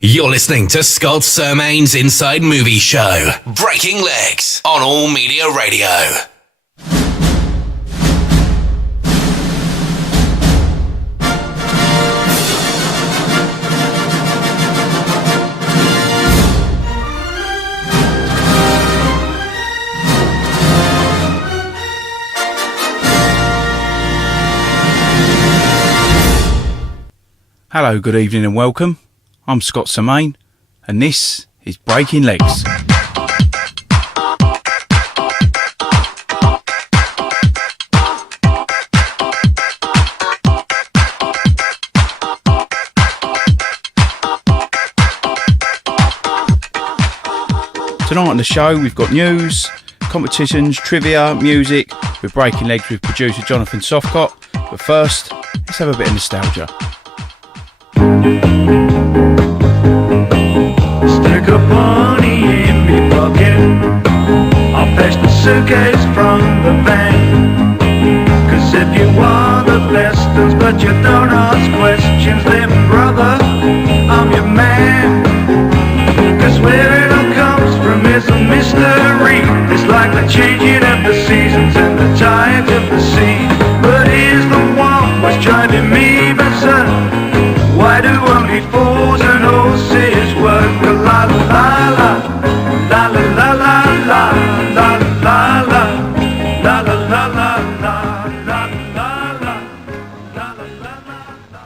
You're listening to Scott Sermain's Inside Movie Show, Breaking Legs, on All Media Radio. Hello, good evening and welcome. I'm Scott Sermain, and this is Breaking Legs. Tonight on the show, we've got news, competitions, trivia, music, with Breaking Legs with producer Jonathan Sothcott. But first, let's have a bit of nostalgia. Stick a pony in me pocket, I'll fetch the suitcase from the van. Cause if you want the best uns but you don't ask questions, then brother, I'm your man. Cause where it all comes from is a mystery. It's like the changing of the seasons and the tides of the sea. But here's the one what's driving me berserk. Why do only fools and horses work? La la la la, la la la la la, la la la la, la la la la la, la la la la.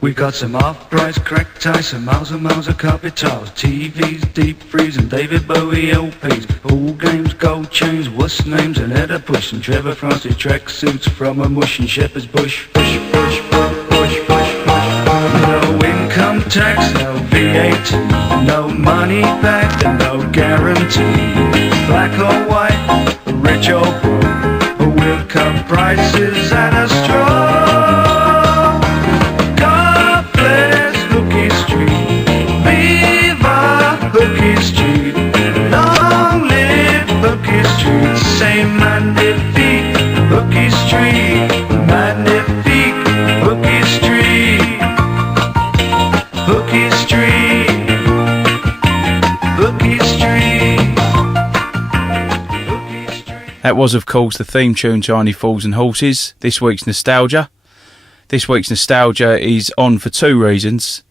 We got some off-price crack ties, some miles and miles of carpet tiles, TVs, deep freeze and David Bowie LPs, all games, gold chains, what's names and header push, and Trevor Francis track suits from a mush and Shepherd's Bush. Push, push, push, push, push, push. No income tax, no VAT, no money back and no guarantee. Black or white, rich or poor, we'll cut prices at a straw. Hooky Street, long live Hooky Street, say magnifique, Hooky Street, magnifique, Hooky Street, Hooky Street, Hooky Street, Hooky Street. That was, of course, the theme tune to Only Fools and Horses, this week's Nostalgia. This week's Nostalgia is on for two reasons.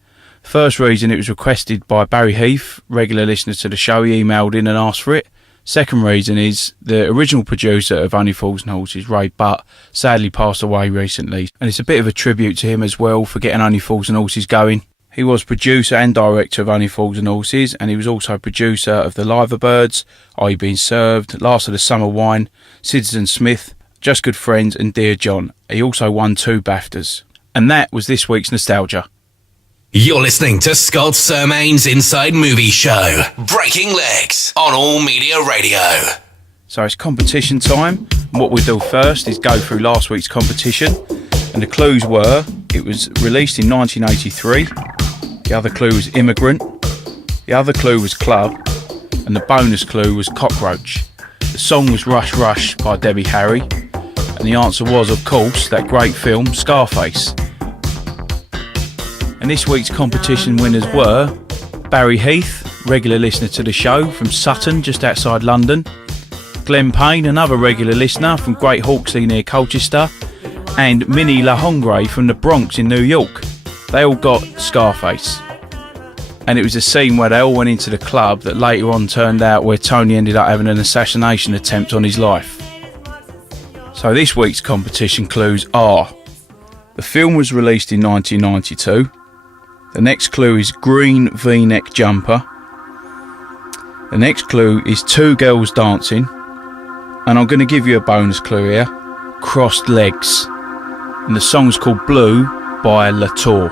First reason, it was requested by Barry Heath, regular listener to the show. He emailed in and asked for it. Second reason is the original producer of Only Fools and Horses, Ray Butt, sadly passed away recently. And it's a bit of a tribute to him as well for getting Only Fools and Horses going. He was producer and director of Only Fools and Horses, and he was also producer of The Liver Birds, Are You Being Served, Last of the Summer Wine, Citizen Smith, Just Good Friends and Dear John. He also won 2 BAFTAs. And that was this week's Nostalgia. You're listening to Scott Sermain's Inside Movie Show, Breaking Legs, on All Media Radio. So it's competition time, and what we'll do first is go through last week's competition, and the clues were, it was released in 1983, the other clue was immigrant, the other clue was club, and the bonus clue was cockroach. The song was Rush Rush by Debbie Harry, and the answer was, of course, that great film Scarface. And this week's competition winners were Barry Heath, regular listener to the show from Sutton, just outside London, Glenn Payne, another regular listener from Great Hawksley near Colchester, and Minnie LaHongre from the Bronx in New York. They all got Scarface. And it was a scene where they all went into the club that later on turned out where Tony ended up having an assassination attempt on his life. So this week's competition clues are: the film was released in 1992. The next clue is green V-neck jumper. The next clue is 2 girls dancing. And I'm going to give you a bonus clue here. Crossed legs. And the song's called Blue by Latour.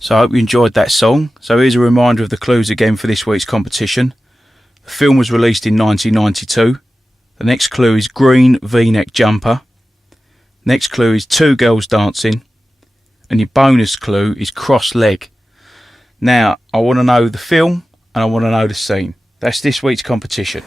So I hope you enjoyed that song. So here's a reminder of the clues again for this week's competition. The film was released in 1992. The next clue is green V-neck jumper. Next clue is two girls dancing. And your bonus clue is cross leg. Now, I want to know the film and I want to know the scene. That's this week's competition.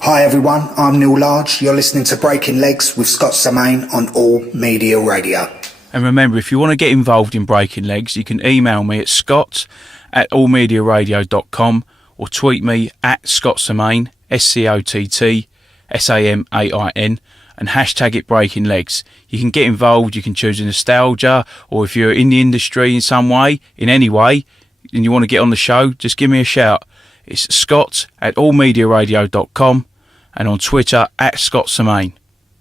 Hi everyone, I'm Neil Large. You're listening to Breaking Legs with Scott Samain on All Media Radio. And remember, if you want to get involved in Breaking Legs, you can email me at scott@allmediaradio.com or tweet me at Scott Samain, SCOTTSAMAIN, and hashtag it Breaking Legs. You can get involved, you can choose a nostalgia, or if you're in the industry in some way, in any way, and you want to get on the show, just give me a shout. It's scott@allmediaradio.com and on Twitter at Scott Samain.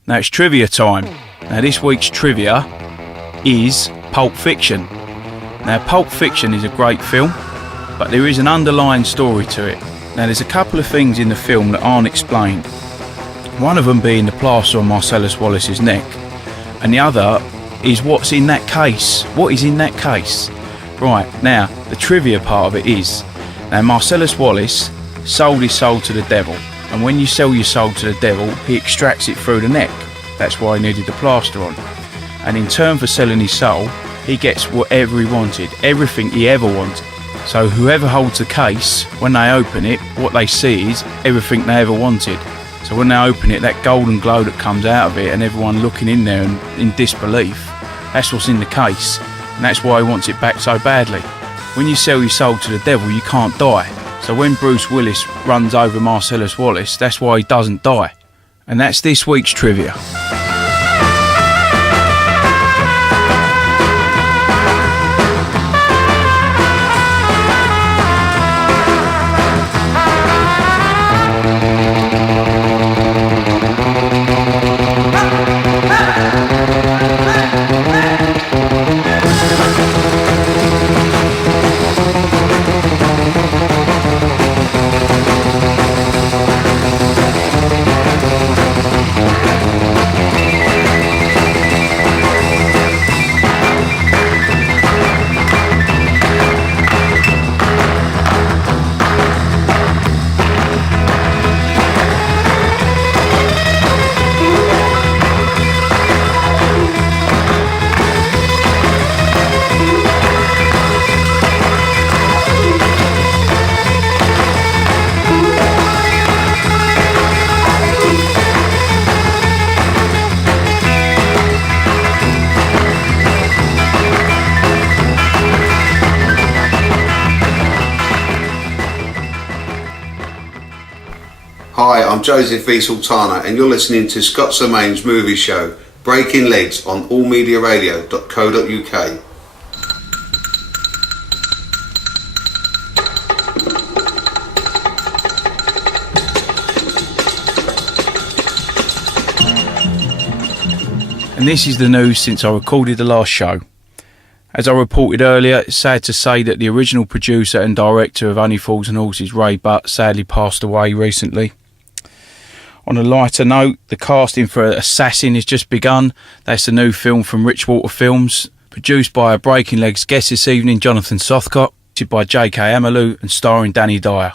Now it's trivia time. Now this week's trivia is Pulp Fiction. Now Pulp Fiction is a great film, but there is an underlying story to it. Now there's a couple of things in the film that aren't explained. One of them being the plaster on Marcellus Wallace's neck, and the other is what's in that case. What is in that case? Right, now the trivia part of it is, now Marcellus Wallace sold his soul to the devil, and when you sell your soul to the devil, he extracts it through the neck. That's why he needed the plaster on. And in turn for selling his soul, he gets whatever he wanted, everything he ever wanted. So whoever holds the case, when they open it, what they see is everything they ever wanted. So when they open it, that golden glow that comes out of it and everyone looking in there and in disbelief, that's what's in the case. And that's why he wants it back so badly. When you sell your soul to the devil, you can't die. So when Bruce Willis runs over Marcellus Wallace, that's why he doesn't die. And that's this week's trivia. Hi, I'm Joseph V. Sultana and you're listening to Scott Samain's movie show, Breaking Legs on allmediaradio.co.uk. And this is the news since I recorded the last show. As I reported earlier, it's sad to say that the original producer and director of Only Fools and Horses, Ray Butt, sadly passed away recently. On a lighter note, the casting for Assassin has just begun. That's a new film from Richwater Films, produced by a Breaking Legs guest this evening, Jonathan Sothcott, directed by J.K. Amalu and starring Danny Dyer.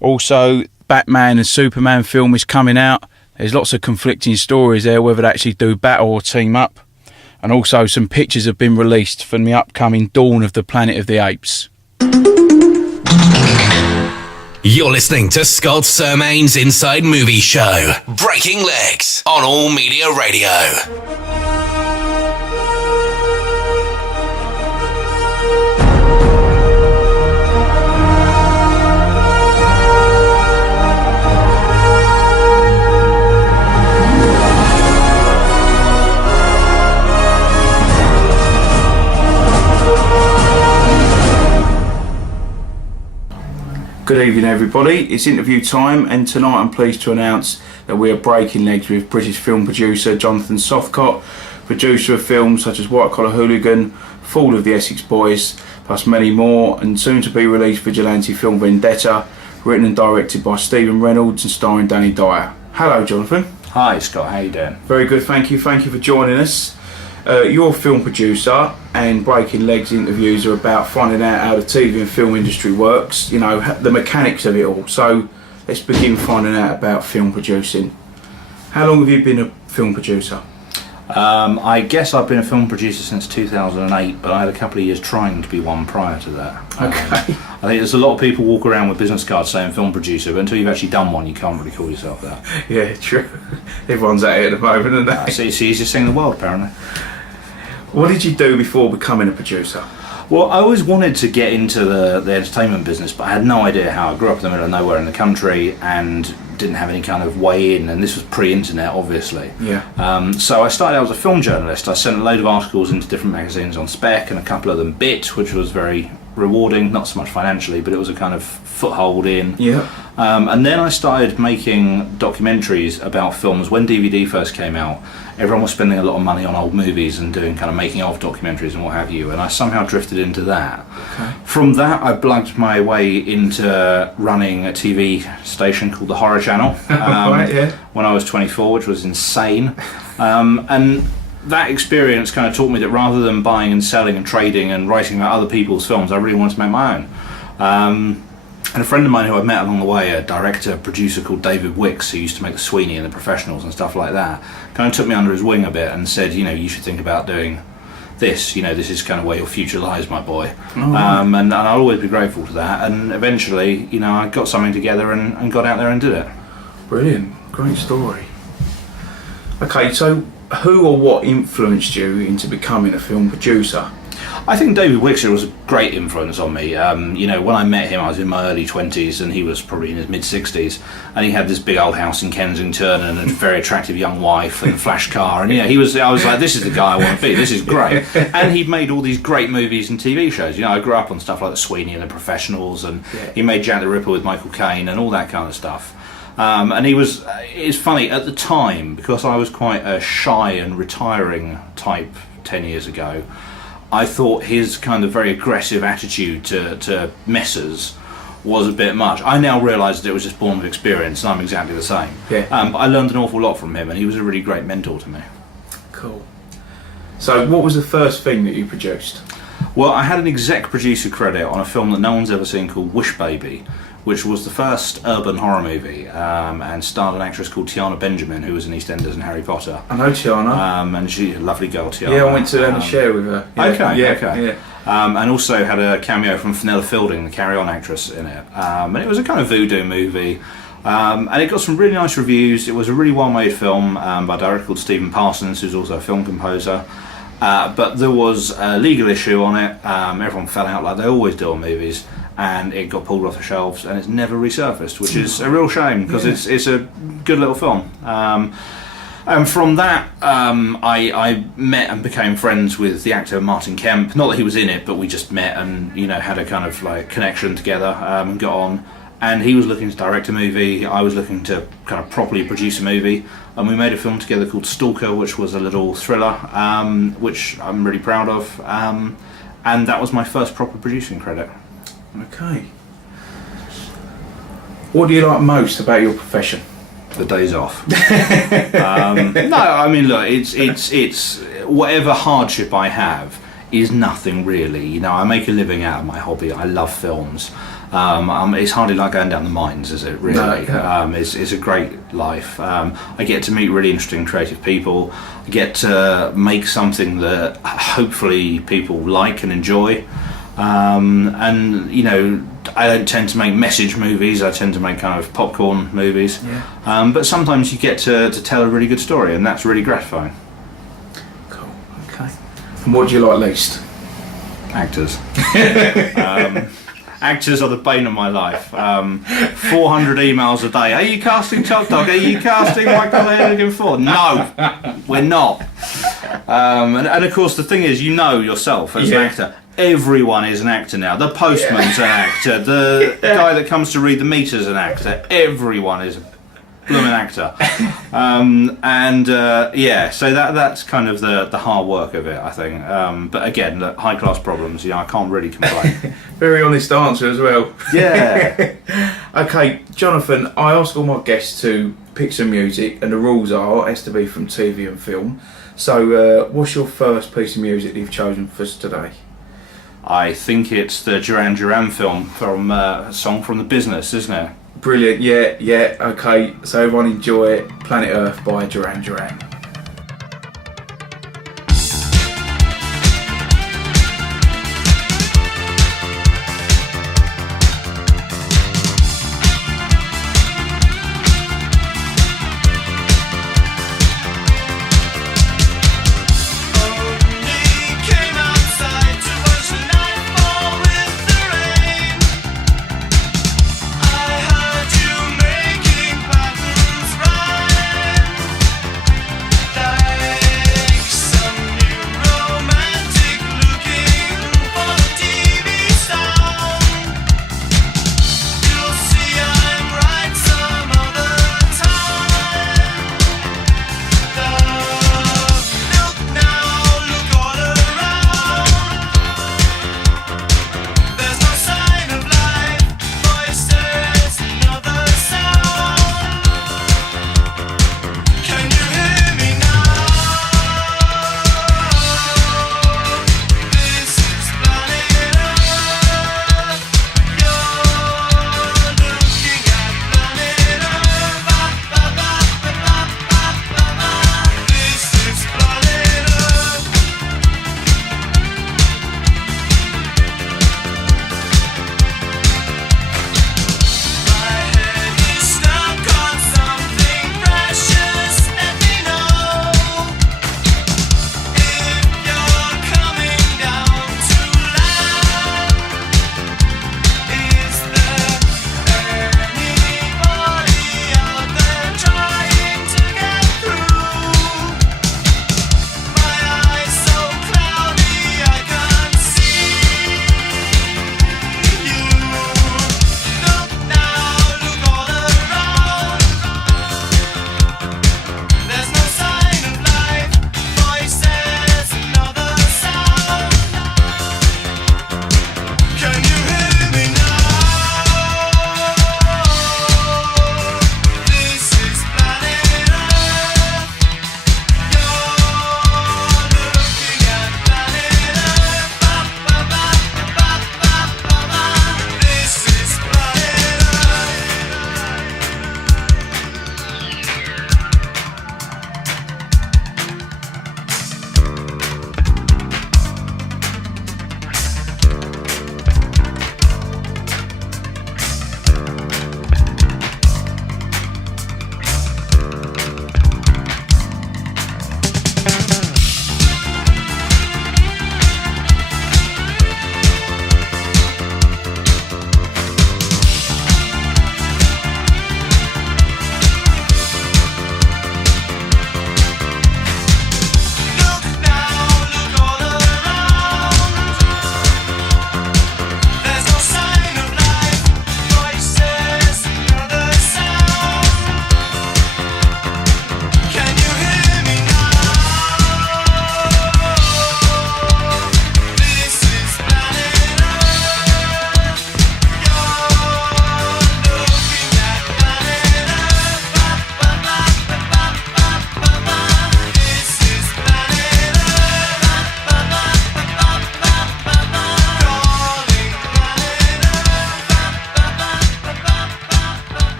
Also, Batman and Superman film is coming out. There's lots of conflicting stories there, whether they actually do battle or team up. And also some pictures have been released from the upcoming Dawn of the Planet of the Apes. You're listening to Scott Samain's Inside Movie Show, Breaking Legs on All Media Radio. Good evening everybody, it's interview time, and tonight I'm pleased to announce that we are breaking legs with British film producer Jonathan Sothcott, producer of films such as White Collar Hooligan, Fall of the Essex Boys, plus many more, and soon to be released vigilante film Vendetta, written and directed by Stephen Reynolds and starring Danny Dyer. Hello Jonathan. Hi Scott, how you doing? Very good, thank you for joining us. You're a film producer, and Breaking Legs interviews are about finding out how the TV and film industry works, you know, the mechanics of it all. So let's begin finding out about film producing. How long have you been a film producer? I guess I've been a film producer since 2008, but I had a couple of years trying to be one prior to that. Okay. I think there's a lot of people walk around with business cards saying film producer, but until you've actually done one, you can't really call yourself that. Yeah, true. Everyone's at it at the moment, isn't they? It's the easiest thing in the world, apparently. What did you do before becoming a producer? Well, I always wanted to get into the entertainment business, but I had no idea how. I grew up in the middle of nowhere in the country and didn't have any kind of way in, and this was pre-internet, obviously. Yeah. So I started out as a film journalist. I sent a load of articles into different magazines on spec, and a couple of them bit, which was very rewarding, not so much financially, but it was a kind of foothold in. Yeah. And then I started making documentaries about films. When DVD first came out, everyone was spending a lot of money on old movies and doing kind of making of documentaries and what have you, and I somehow drifted into that. Okay. From that, I plugged my way into running a TV station called the Horror Channel Right, yeah. when I was 24, which was insane. And that experience kind of taught me that rather than buying and selling and trading and writing about other people's films, I really wanted to make my own. And a friend of mine who I met along the way, a director, producer called David Wicks, who used to make The Sweeney and The Professionals and stuff like that, kind of took me under his wing a bit and said, you know, you should think about doing this, you know, this is kind of where your future lies, my boy. And I'll always be grateful to that. And eventually, you know, I got something together and got out there and did it. Brilliant. Great story. Okay, so who or what influenced you into becoming a film producer? I think David Wixer was a great influence on me. You know, when I met him, I was in my early 20s and he was probably in his mid-60s, and he had this big old house in Kensington and a very attractive young wife and a flash car, and I was like, this is the guy I want to be, this is great. And he'd made all these great movies and TV shows. You know, I grew up on stuff like The Sweeney and The Professionals, and he made Jack the Ripper with Michael Caine and all that kind of stuff. And it's funny, at the time, because I was quite a shy and retiring type 10 years ago, I thought his kind of very aggressive attitude to messes was a bit much. I now realise that it was just born of experience, and I'm exactly the same. Yeah. But I learned an awful lot from him, and he was a really great mentor to me. Cool. So what was the first thing that you produced? Well, I had an exec producer credit on a film that no one's ever seen called Wish Baby, which was the first urban horror movie, and starred an actress called Tiana Benjamin, who was in EastEnders and Harry Potter. I know Tiana. And she's a lovely girl, Tiana. Yeah, I went to learn to share with her. Yeah. Okay. Yeah. And also had a cameo from Fenella Fielding, the Carry On actress, in it. And it was a kind of voodoo movie. And it got some really nice reviews. It was a really well-made film by a director called Stephen Parsons, who's also a film composer. But there was a legal issue on it. Everyone fell out like they always do on movies, and it got pulled off the shelves, and it's never resurfaced, which is a real shame, because it's a good little film. And from that, I met and became friends with the actor Martin Kemp. Not that he was in it, but we just met and, you know, had a kind of like connection together, and got on. And he was looking to direct a movie, I was looking to kind of properly produce a movie, and we made a film together called Stalker, which was a little thriller, which I'm really proud of, and that was my first proper producing credit. Okay. What do you like most about your profession? The days off. No, I mean, look, it's whatever hardship I have is nothing really. You know, I make a living out of my hobby. I love films. It's hardly like going down the mines, is it? Really, No. It's a great life. I get to meet really interesting, creative people. I get to make something that hopefully people like and enjoy. And you know, I don't tend to make message movies. I tend to make kind of popcorn movies. Yeah. But sometimes you get to tell a really good story, and that's really gratifying. Cool. Okay. And what do you like least? Actors. Actors are the bane of my life. 400 emails a day. Are you casting Top Dog? Are you casting Michael Hannigan for? No, we're not. And of course, the thing is, you know yourself as an actor. Everyone is an actor now. The postman's an actor. The guy that comes to read the meter's an actor. Everyone is a blooming actor. So that's kind of the hard work of it, I think. But again, the high class problems. You know, I can't really complain. Very honest answer as well. Yeah. Okay, Jonathan, I ask all my guests to pick some music, and the rules are it has to be from TV and film. So, what's your first piece of music that you've chosen for us today? I think it's the Duran Duran film from a song from The Business, isn't it? Brilliant, yeah, okay. So everyone enjoy it. Planet Earth by Duran Duran.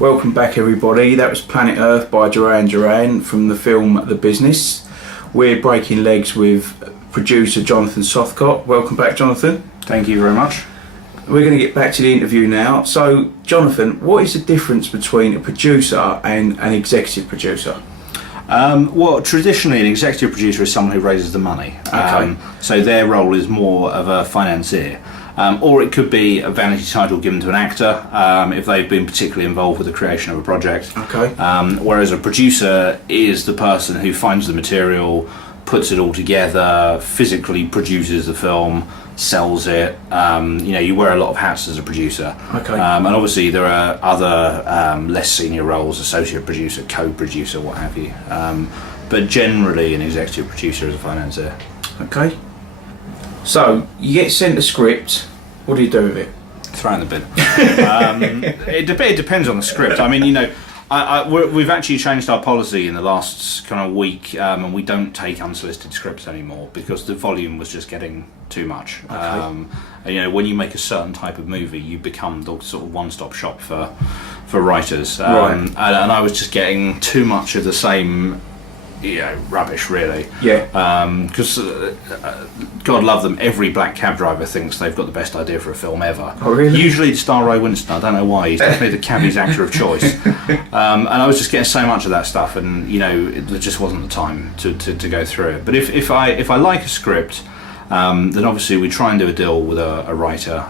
Welcome back everybody, that was Planet Earth by Duran Duran from the film The Business. We're breaking legs with producer Jonathan Sothcott. Welcome back, Jonathan. Thank you very much. We're going to get back to the interview now. So, Jonathan, what is the difference between a producer and an executive producer? Well, traditionally an executive producer is someone who raises the money. Okay. So their role is more of a financier. Or it could be a vanity title given to an actor if they've been particularly involved with the creation of a project. Okay. Whereas a producer is the person who finds the material, puts it all together, physically produces the film, sells it. You wear a lot of hats as a producer. Okay. And obviously there are other less senior roles, associate producer, co-producer, what have you. But generally an executive producer is a financier. Okay. So, you get sent a script, what do you do with it? Throw in the bin. It depends on the script. I mean, we've actually changed our policy in the last kind of week, and we don't take unsolicited scripts anymore because the volume was just getting too much. Okay. And, when you make a certain type of movie, you become the sort of one-stop shop for writers. Right. And I was just getting too much of the same. Rubbish, really. Yeah. Because God love them, every black cab driver thinks they've got the best idea for a film ever. Oh, really? Usually it's Starro Winston. I don't know why. He's definitely the cabbie's actor of choice. And I was just getting so much of that stuff, and there just wasn't the time to go through it. But if I like a script, then obviously we try and do a deal with a writer.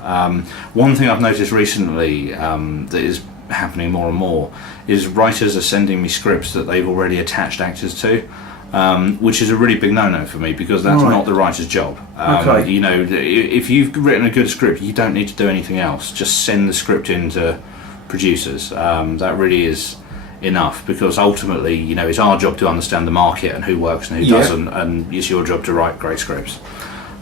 One thing I've noticed recently that is happening more and more is writers are sending me scripts that they've already attached actors to, which is a really big no-no for me because that's not the writer's job. Okay. If you've written a good script, you don't need to do anything else. Just send the script in to producers. That really is enough because ultimately, it's our job to understand the market and who works and who doesn't, and it's your job to write great scripts.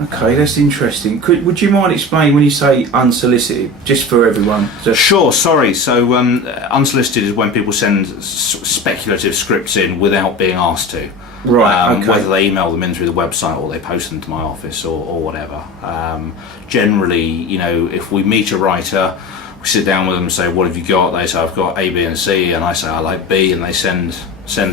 Okay, that's interesting. Would you mind explaining when you say unsolicited, just for everyone? Sure, sorry. So unsolicited is when people send speculative scripts in without being asked to. Right, okay. Whether they email them in through the website or they post them to my office or whatever. Generally, if we meet a writer, we sit down with them and say, what have you got? They say, I've got A, B and C, and I say, I like B, and they send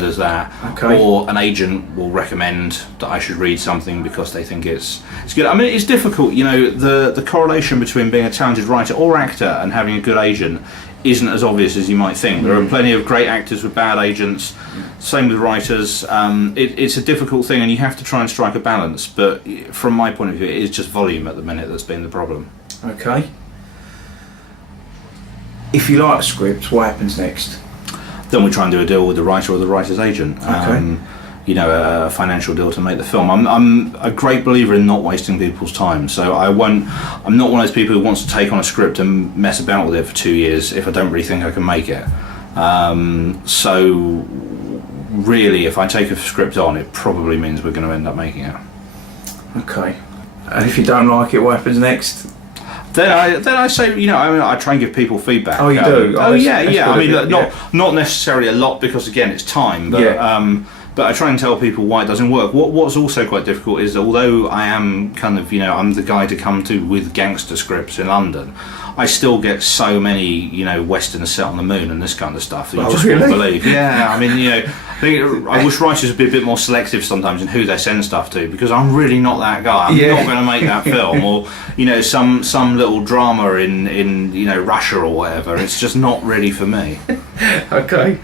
us that. Okay. Or an agent will recommend that I should read something because they think it's good. I mean, it's difficult, the correlation between being a talented writer or actor and having a good agent isn't as obvious as you might think. There are plenty of great actors with bad agents, same with writers. It's a difficult thing and you have to try and strike a balance, but from my point of view it is just volume at the minute that's been the problem. Okay. If you like a script, what happens next? Then we try and do a deal with the writer or the writer's agent. Okay. A financial deal to make the film. I'm a great believer in not wasting people's time. So I'm not one of those people who wants to take on a script and mess about with it for 2 years if I don't really think I can make it. So really, if I take a script on, it probably means we're going to end up making it. Okay. And if you don't like it, what happens next? Then I say, I try and give people feedback. Oh, you do? Yeah. Not necessarily a lot because again, it's time. But but I try and tell people why it doesn't work. What's also quite difficult is that although I am kind of, I'm the guy to come to with gangster scripts in London, I still get so many, westerns set on the moon and this kind of stuff that you just wouldn't believe. Yeah, I mean, I wish writers would be a bit more selective sometimes in who they send stuff to because I'm really not that guy. I'm not going to make that film or, some little drama in Russia or whatever. It's just not really for me. Okay.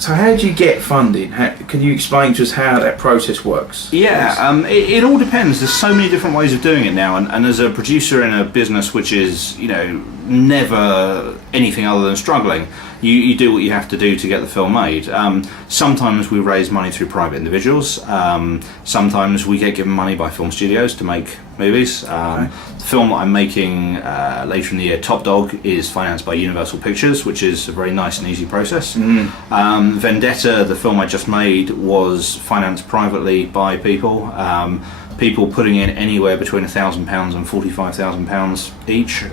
So how do you get funding? Can you explain to us how that process works? Yeah, it all depends. There's so many different ways of doing it now, and as a producer in a business which is, never anything other than struggling, you do what you have to do to get the film made. Sometimes we raise money through private individuals. Sometimes we get given money by film studios to make movies. The film that I'm making later in the year, Top Dog, is financed by Universal Pictures, which is a very nice and easy process. Vendetta, the film I just made, was financed privately by people. People putting in anywhere between £1,000 and £45,000 each.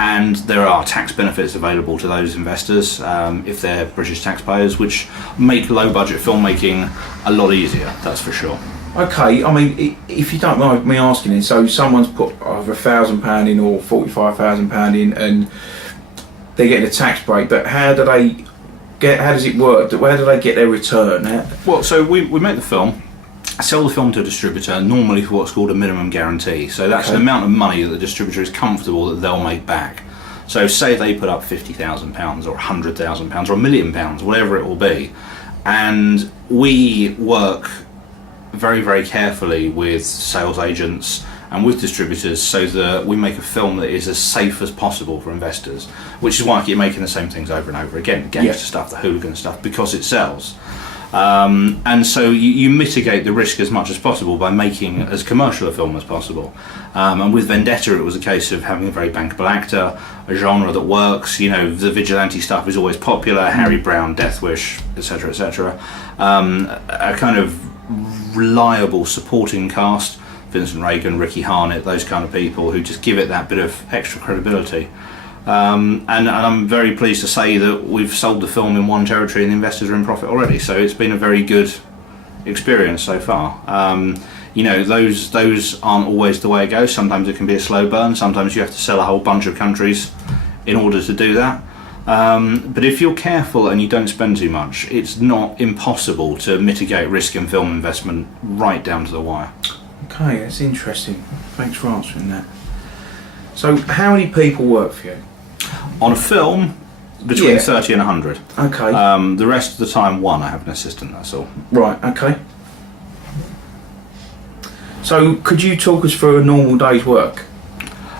And there are tax benefits available to those investors if they're British taxpayers, which make low-budget filmmaking a lot easier, that's for sure. Okay, I mean, if you don't mind me asking it, so someone's put either £1,000 in or £45,000 in and they're getting a tax break, but how does it work? Where do they get their return? Well, so we make the film, sell the film to a distributor, normally for what's called a minimum guarantee. So that's an amount of money that the distributor is comfortable that they'll make back. So say they put up £50,000 or £100,000 or £1 million, whatever it will be, and we work very, very carefully with sales agents and with distributors so that we make a film that is as safe as possible for investors, which is why I keep making the same things over and over again, the gangster stuff, the hooligan stuff, because it sells. And so you mitigate the risk as much as possible by making as commercial a film as possible. And with Vendetta it was a case of having a very bankable actor, a genre that works, the vigilante stuff is always popular, Harry Brown, Death Wish, etc., etc. A kind of reliable supporting cast Vincent Regan, Ricky Harnett, those kind of people who just give it that bit of extra credibility. And I'm very pleased to say that we've sold the film in one territory and the investors are in profit already. So it's been a very good experience so far. Those aren't always the way it goes. Sometimes it can be a slow burn. Sometimes you have to sell a whole bunch of countries in order to do that. But if you're careful and you don't spend too much, it's not impossible to mitigate risk in film investment right down to the wire. Okay, that's interesting. Thanks for answering that. So, how many people work for you? On a film, between 30 and 100. Okay. The rest of the time, I have an assistant, that's all. Right, okay. So, could you talk us through a normal day's work?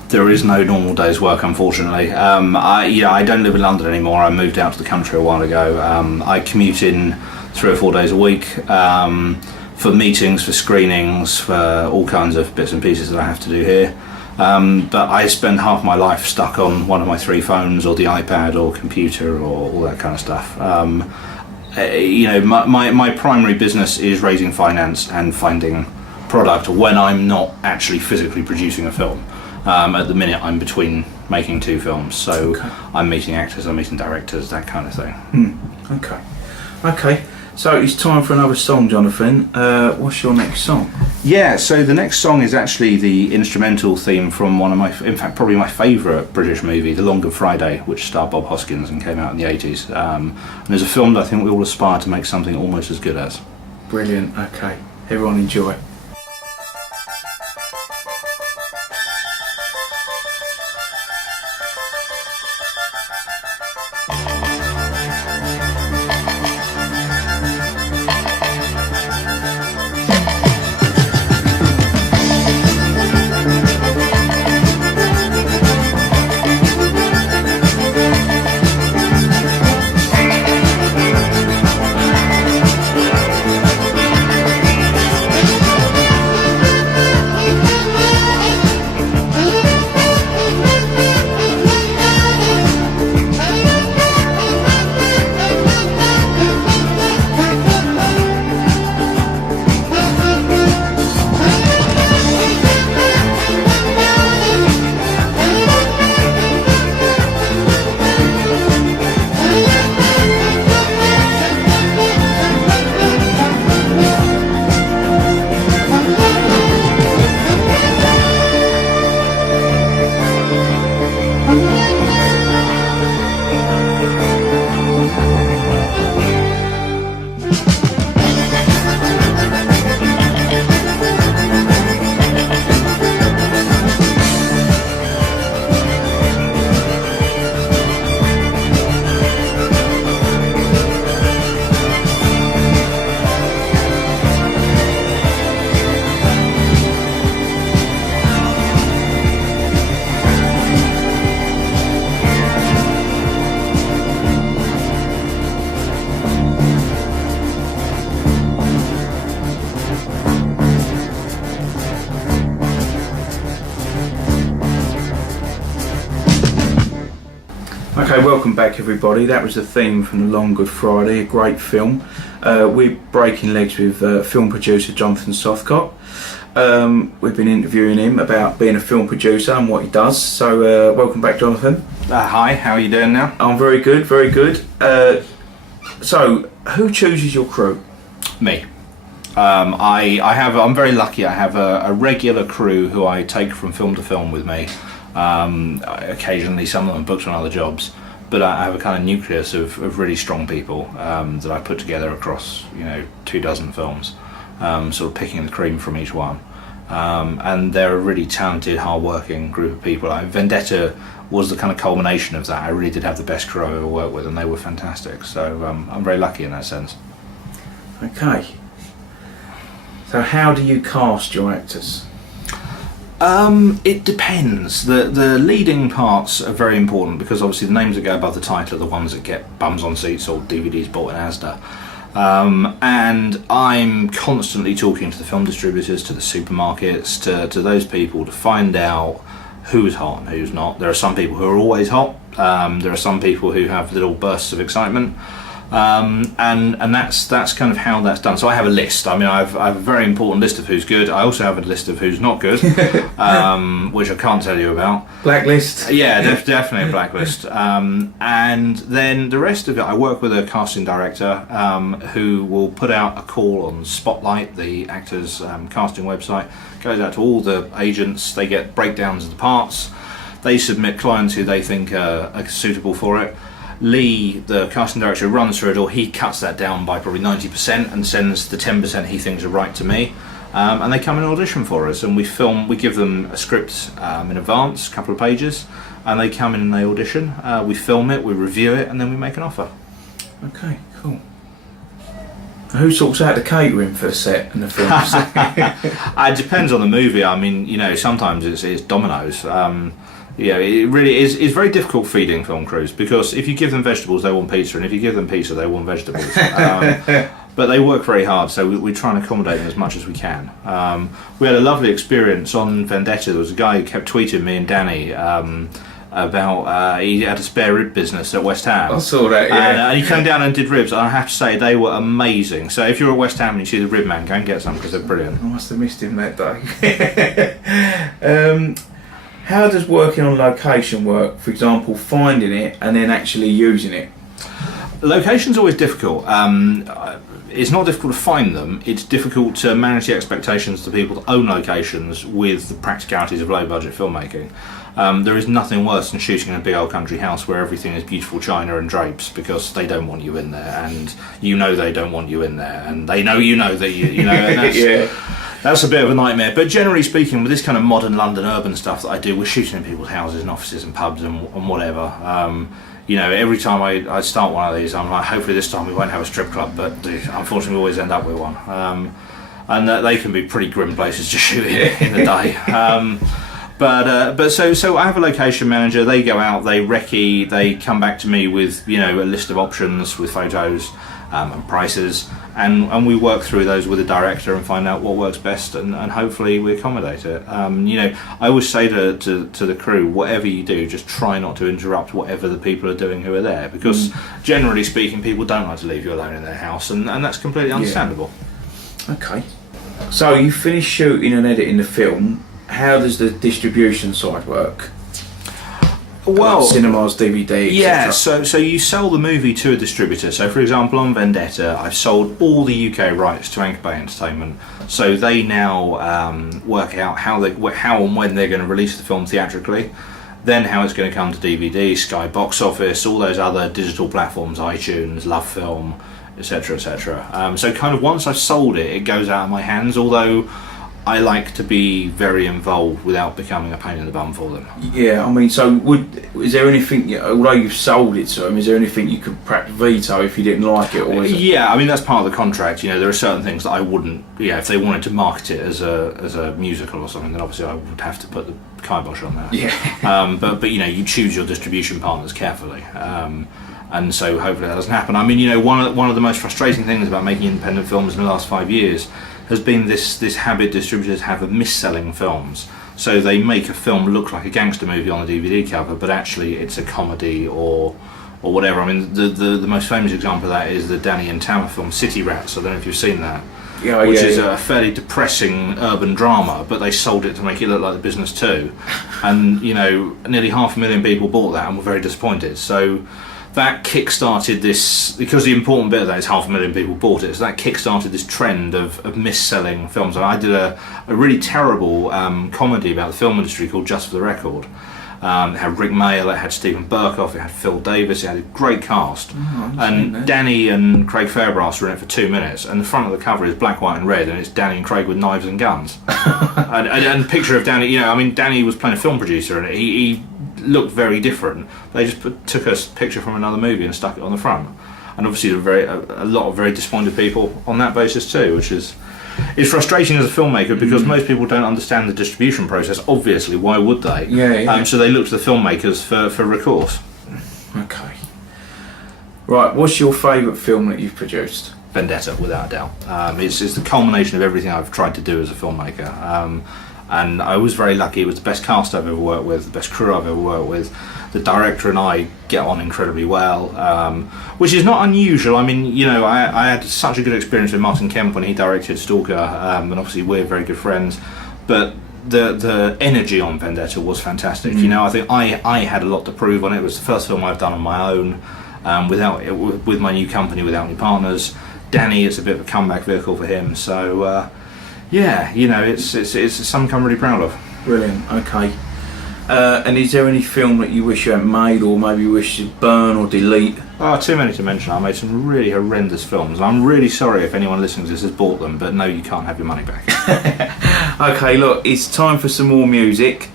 There is no normal day's work, unfortunately. I don't live in London anymore. I moved out to the country a while ago. I commute in 3 or 4 days a week for meetings, for screenings, for all kinds of bits and pieces that I have to do here. But I spend half my life stuck on one of my 3 phones, or the iPad, or computer, or all that kind of stuff. My primary business is raising finance and finding product when I'm not actually physically producing a film. At the minute, I'm between making 2 films, so I'm meeting actors, I'm meeting directors, that kind of thing. Okay. So it's time for another song, Jonathan. What's your next song? Yeah, so the next song is actually the instrumental theme from one of my, in fact, probably my favourite British movie, The Long Good Friday, which starred Bob Hoskins and came out in the 80s. And there's a film that I think we all aspire to make something almost as good as. Brilliant. Okay, everyone enjoy. Okay, welcome back everybody. That was the theme from The Long Good Friday, a great film. We're breaking legs with film producer Jonathan Sothcott. We've been interviewing him about being a film producer and what he does. So welcome back, Jonathan. Hi, how are you doing now? I'm very good, very good. So who chooses your crew? Me. I'm very lucky. I have a regular crew who I take from film to film with me. Occasionally some of them booked on other jobs, but I have a kind of nucleus of really strong people that I put together across 24 films, sort of picking the cream from each one, and they're a really talented, hard-working group of people. Vendetta was the kind of culmination of that. I really did have the best crew I ever worked with, and they were fantastic, so I'm very lucky in that sense. Okay, so how do you cast your actors? It depends. The leading parts are very important because obviously the names that go above the title are the ones that get bums on seats or DVDs bought in Asda. And I'm constantly talking to the film distributors, to the supermarkets, to those people to find out who's hot and who's not. There are some people who are always hot. There are some people who have little bursts of excitement. And that's kind of how that's done. So I have a list. I mean, I have a very important list of who's good. I also have a list of who's not good, which I can't tell you about. Blacklist. Yeah, definitely a blacklist. And then the rest of it, I work with a casting director who will put out a call on Spotlight, the actors' casting website. Goes out to all the agents. They get breakdowns of the parts. They submit clients who they think are suitable for it. Lee, the casting director, runs through it all. He cuts that down by probably 90% and sends the 10% he thinks are right to me. And they come and audition for us, and we give them a script in advance, a couple of pages, and they come in and they audition. We film it, we review it, and then we make an offer. Okay, cool. Who sorts out the catering for the set and the films? It depends on the movie. I mean, sometimes it's Domino's. It really is very difficult feeding film crews, because if you give them vegetables, they want pizza, and if you give them pizza, they want vegetables. But they work very hard, so we try and accommodate them as much as we can. We had a lovely experience on Vendetta. There was a guy who kept tweeting me and Danny about he had a spare rib business at West Ham. I saw that, yeah. And he came down and did ribs, and I have to say they were amazing. So if you're at West Ham and you see the rib man, go and get some, because they're brilliant. I must have missed him that day. How does working on location work? For example, finding it and then actually using it. Location's always difficult. It's not difficult to find them, it's difficult to manage the expectations of the people that own locations with the practicalities of low budget filmmaking. There is nothing worse than shooting in a big old country house where everything is beautiful china and drapes, because they don't want you in there, and they don't want you in there, and they know that you know, and that's, yeah. That's a bit of a nightmare. But generally speaking, with this kind of modern London urban stuff that I do, we're shooting in people's houses and offices and pubs and whatever. Every time I start one of these, I'm like, hopefully this time we won't have a strip club, but unfortunately we always end up with one. And they can be pretty grim places to shoot in the day. So I have a location manager. They go out, they recce, they come back to me with a list of options with photos and prices, and we work through those with the director and find out what works best, and hopefully we accommodate it. I always say to the crew, whatever you do, just try not to interrupt whatever the people are doing who are there, because generally speaking, people don't like to leave you alone in their house, and that's completely understandable. Yeah. Okay. So you finish shooting and editing the film. How does the distribution side work? Well, like cinemas, DVD, yeah. etc. So you sell the movie to a distributor. So for example, on Vendetta, I've sold all the UK rights to Anchor Bay Entertainment. So they now work out how and when they're going to release the film theatrically, then how it's going to come to DVD, Sky Box Office, all those other digital platforms, iTunes, Love Film, etc., etc. So kind of once I've sold it, it goes out of my hands. Although I like to be very involved without becoming a pain in the bum for them. Yeah, I mean, so is there anything, although you've sold it to them, is there anything you could perhaps veto if you didn't like it? Or is it? Yeah, I mean, that's part of the contract. There are certain things that I wouldn't, if they wanted to market it as a musical or something, then obviously I would have to put the kibosh on that. Yeah. But you choose your distribution partners carefully. And so hopefully that doesn't happen. I mean, one of the most frustrating things about making independent films in the last 5 years has been this habit distributors have of mis-selling films. So they make a film look like a gangster movie on the DVD cover, but actually it's a comedy or whatever. I mean, the most famous example of that is the Danny and Tammer film City Rats. I don't know if you've seen that. Which is a fairly depressing urban drama, but they sold it to make it look like The Business too. And nearly 500,000 people bought that and were very disappointed. So that kick-started this, because the important bit of that is 500,000 people bought it, so that kick-started this trend of mis-selling films. And I did a really terrible comedy about the film industry called Just for the Record. It had Rick Mayall, it had Stephen Burkoff, it had Phil Davis, it had a great cast. And Danny and Craig Fairbrass were in it for 2 minutes, and the front of the cover is black, white and red, and it's Danny and Craig with knives and guns. and a picture of Danny, Danny was playing a film producer, and he looked very different. They just took a picture from another movie and stuck it on the front, and obviously there were a lot of very disappointed people on that basis too, which is frustrating as a filmmaker, because most people don't understand the distribution process. Obviously, why would they? Yeah. So they look to the filmmakers for recourse. Okay. Right, what's your favourite film that you've produced? Vendetta, without a doubt. It's the culmination of everything I've tried to do as a filmmaker. And I was very lucky. It was the best cast I've ever worked with, the best crew I've ever worked with. the director and I get on incredibly well, which is not unusual. I mean, you know, I had such a good experience with Martin Kemp when he directed Stalker, and obviously we're very good friends, but the energy on Vendetta was fantastic. You know, I think I had a lot to prove on it. It was the first film I've done on my own, with my new company, without any partners. Danny, it's a bit of a comeback vehicle for him, so yeah, you know, it's something I'm really proud of. Brilliant. Okay. And is there any film that you wish you hadn't made, or maybe you wish you'd burn or delete? Oh, too many to mention. I made some really horrendous films. I'm really sorry if anyone listening to this has bought them, but no, you can't have your money back. Okay, look, it's time for some more music.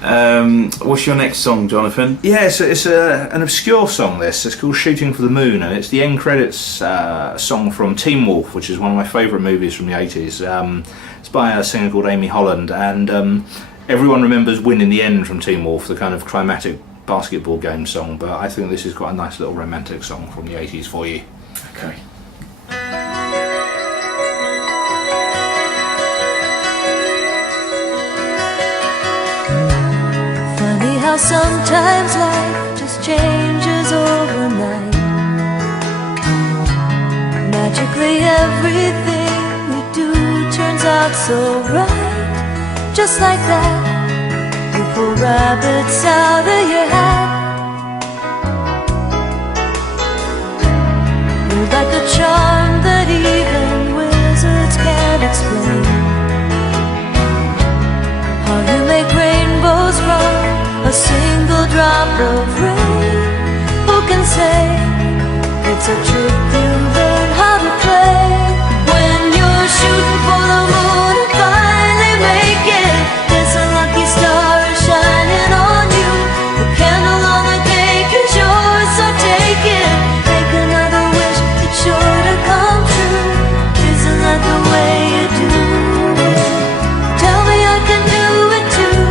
What's your next song, Jonathan? Yeah, it's an obscure song, this. It's called Shooting for the Moon, and it's the end credits song from Teen Wolf, which is one of my favourite movies from the 80s. It's by a singer called Amy Holland, and everyone remembers Win in the End from Teen Wolf, the kind of climatic basketball game song, but I think this is quite a nice little romantic song from the 80s for you. Okay. Funny how sometimes life just changes overnight. Magically everything we do turns out so right. Just like that, you pull rabbits out of your hat. You're like a charm that even wizards can't explain. How you make rainbows from a single drop of rain. Who can say it's a trick you learn how to play? When you're shooting for the moon and finally make it, there's a lucky star shining on you. The candle on the cake is yours, so take it. Make another wish, it's sure to come true. Isn't that the way you do it? Tell me I can do it too.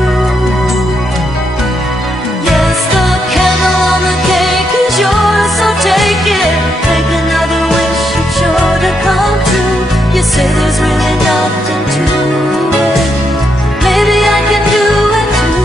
Yes, the candle on the cake is yours, so take it. Make another wish, it's sure to come true. You say there's really nothing to it. Maybe I can do it too.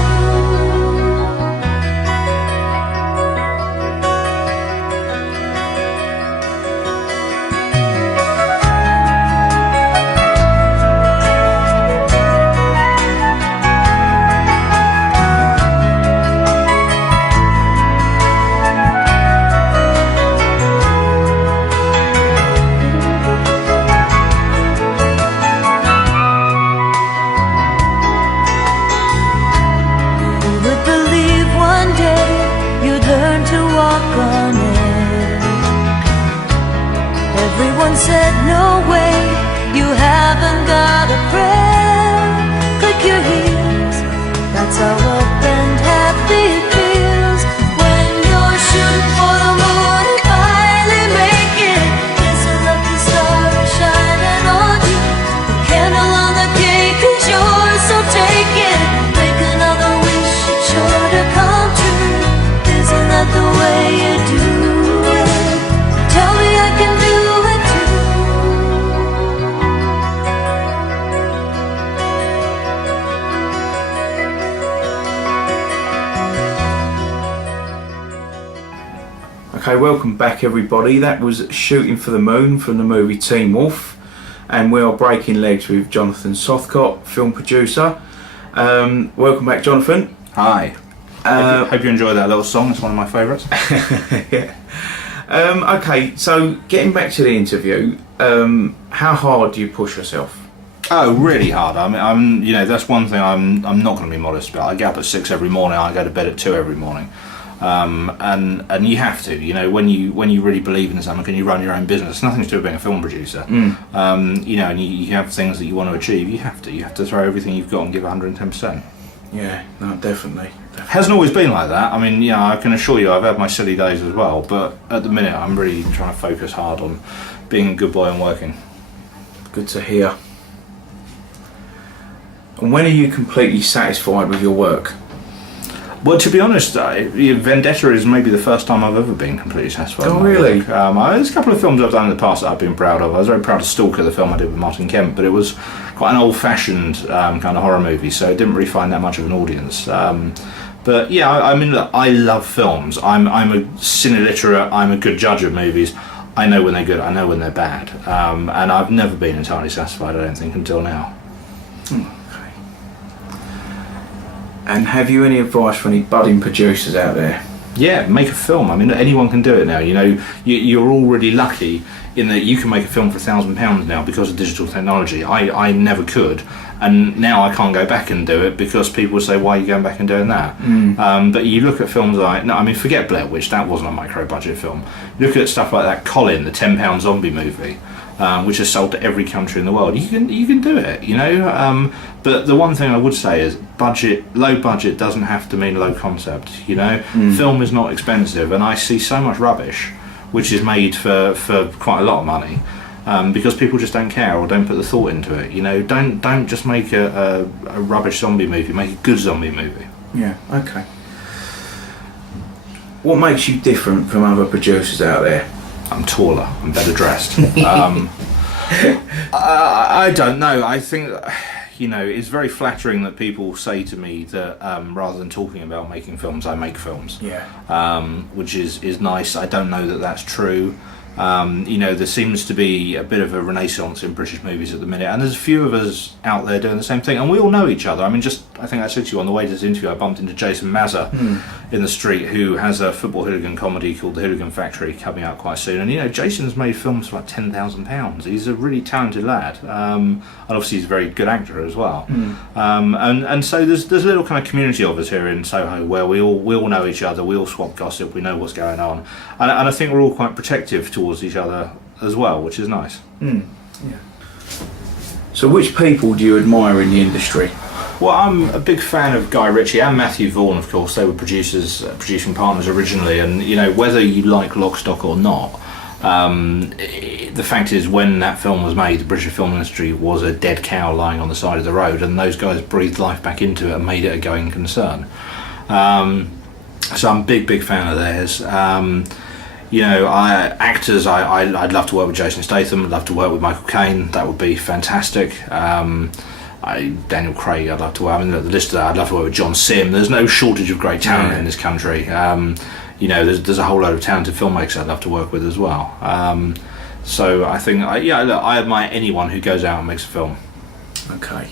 Who would believe one day you'd learn to walk on air? Everyone said no way, you haven't got a prayer. Click your heels, that's how up and happy it feels. When you're shooting for the moon and finally make it, there's a lucky star shining on you. The candle on the cake is yours, so take it. Make another wish, it's sure to come true. Isn't that the way you do it? Tell me I can do it too. Okay, welcome back everybody. That was Shooting for the Moon from the movie Teen Wolf, and we are breaking legs with Jonathan Sothcott, film producer. Welcome back, Jonathan. Hi. Hope you enjoyed that little song. It's one of my favourites. Yeah. Okay, so getting back to the interview, how hard do you push yourself? Oh, really hard. I mean, you know, that's one thing I'm not going to be modest about. I get up at 6 every morning. I go to bed at 2 every morning. And you have to, you know, when you really believe in something and you run your own business, it's nothing to do with being a film producer. You know, and you have things that you want to achieve. You have to throw everything you've got and give 110%. Yeah, no, definitely. Hasn't always been like that. I mean, yeah, I can assure you I've had my silly days as well, but at the minute I'm really trying to focus hard on being a good boy and working. Good to hear. And when are you completely satisfied with your work? Well, to be honest, Vendetta is maybe the first time I've ever been completely satisfied. Oh, with my really? work. There's a couple of films I've done in the past that I've been proud of. I was very proud of Stalker, the film I did with Martin Kemp, but it was quite an old-fashioned kind of horror movie, so it didn't really find that much of an audience. But But yeah, I mean, look, I love films. I'm a cine literate. I'm a good judge of movies. I know when they're good. I know when they're bad. And I've never been entirely satisfied, I don't think, until now. Okay. And have you any advice for any budding producers out there? Yeah, make a film. I mean, anyone can do it now. You know, you're already lucky in that you can make a film for £1,000 now because of digital technology. I never could, and now I can't go back and do it because people say, why are you going back and doing that? But you look at films like, no, I mean, forget Blair Witch, that wasn't a micro budget film. Look at stuff like that Colin, the £10 zombie movie, which has sold to every country in the world. You can do it, you know. But the one thing I would say is low budget doesn't have to mean low concept. You know, film is not expensive, and I see so much rubbish which is made for quite a lot of money because people just don't care or don't put the thought into it. You know, don't just make a rubbish zombie movie. Make a good zombie movie. Yeah. Okay. What makes you different from other producers out there? I'm taller. I'm better dressed. I don't know. I think, you know, it's very flattering that people say to me that rather than talking about making films, I make films. Yeah. Which is nice. I don't know that that's true. You know, there seems to be a bit of a renaissance in British movies at the minute, and there's a few of us out there doing the same thing, and we all know each other. I mean, I think I said to you on the way to this interview, I bumped into Jason Mazza in the street, who has a football hooligan comedy called The Hooligan Factory coming out quite soon, and you know, Jason's made films for like £10,000. He's a really talented lad, and obviously he's a very good actor as well. And so there's a little kind of community of us here in Soho where we all know each other, we all swap gossip, we know what's going on, and I think we're all quite protective towards each other as well, which is nice. Yeah. So which people do you admire in the industry? Well, I'm a big fan of Guy Ritchie and Matthew Vaughn, of course. They were producing partners originally, and you know, whether you like Lock, Stock or not, the fact is, when that film was made, the British film industry was a dead cow lying on the side of the road, and those guys breathed life back into it and made it a going concern. So I'm a big fan of theirs. You know, actors, I'd love to work with Jason Statham. I'd love to work with Michael Caine. That would be fantastic. Daniel Craig, I'd love to work. I mean, the list of that, I'd love to work with John Sim. There's no shortage of great talent in this country. You know, there's a whole load of talented filmmakers I'd love to work with as well. So I think, look, I admire anyone who goes out and makes a film. Okay.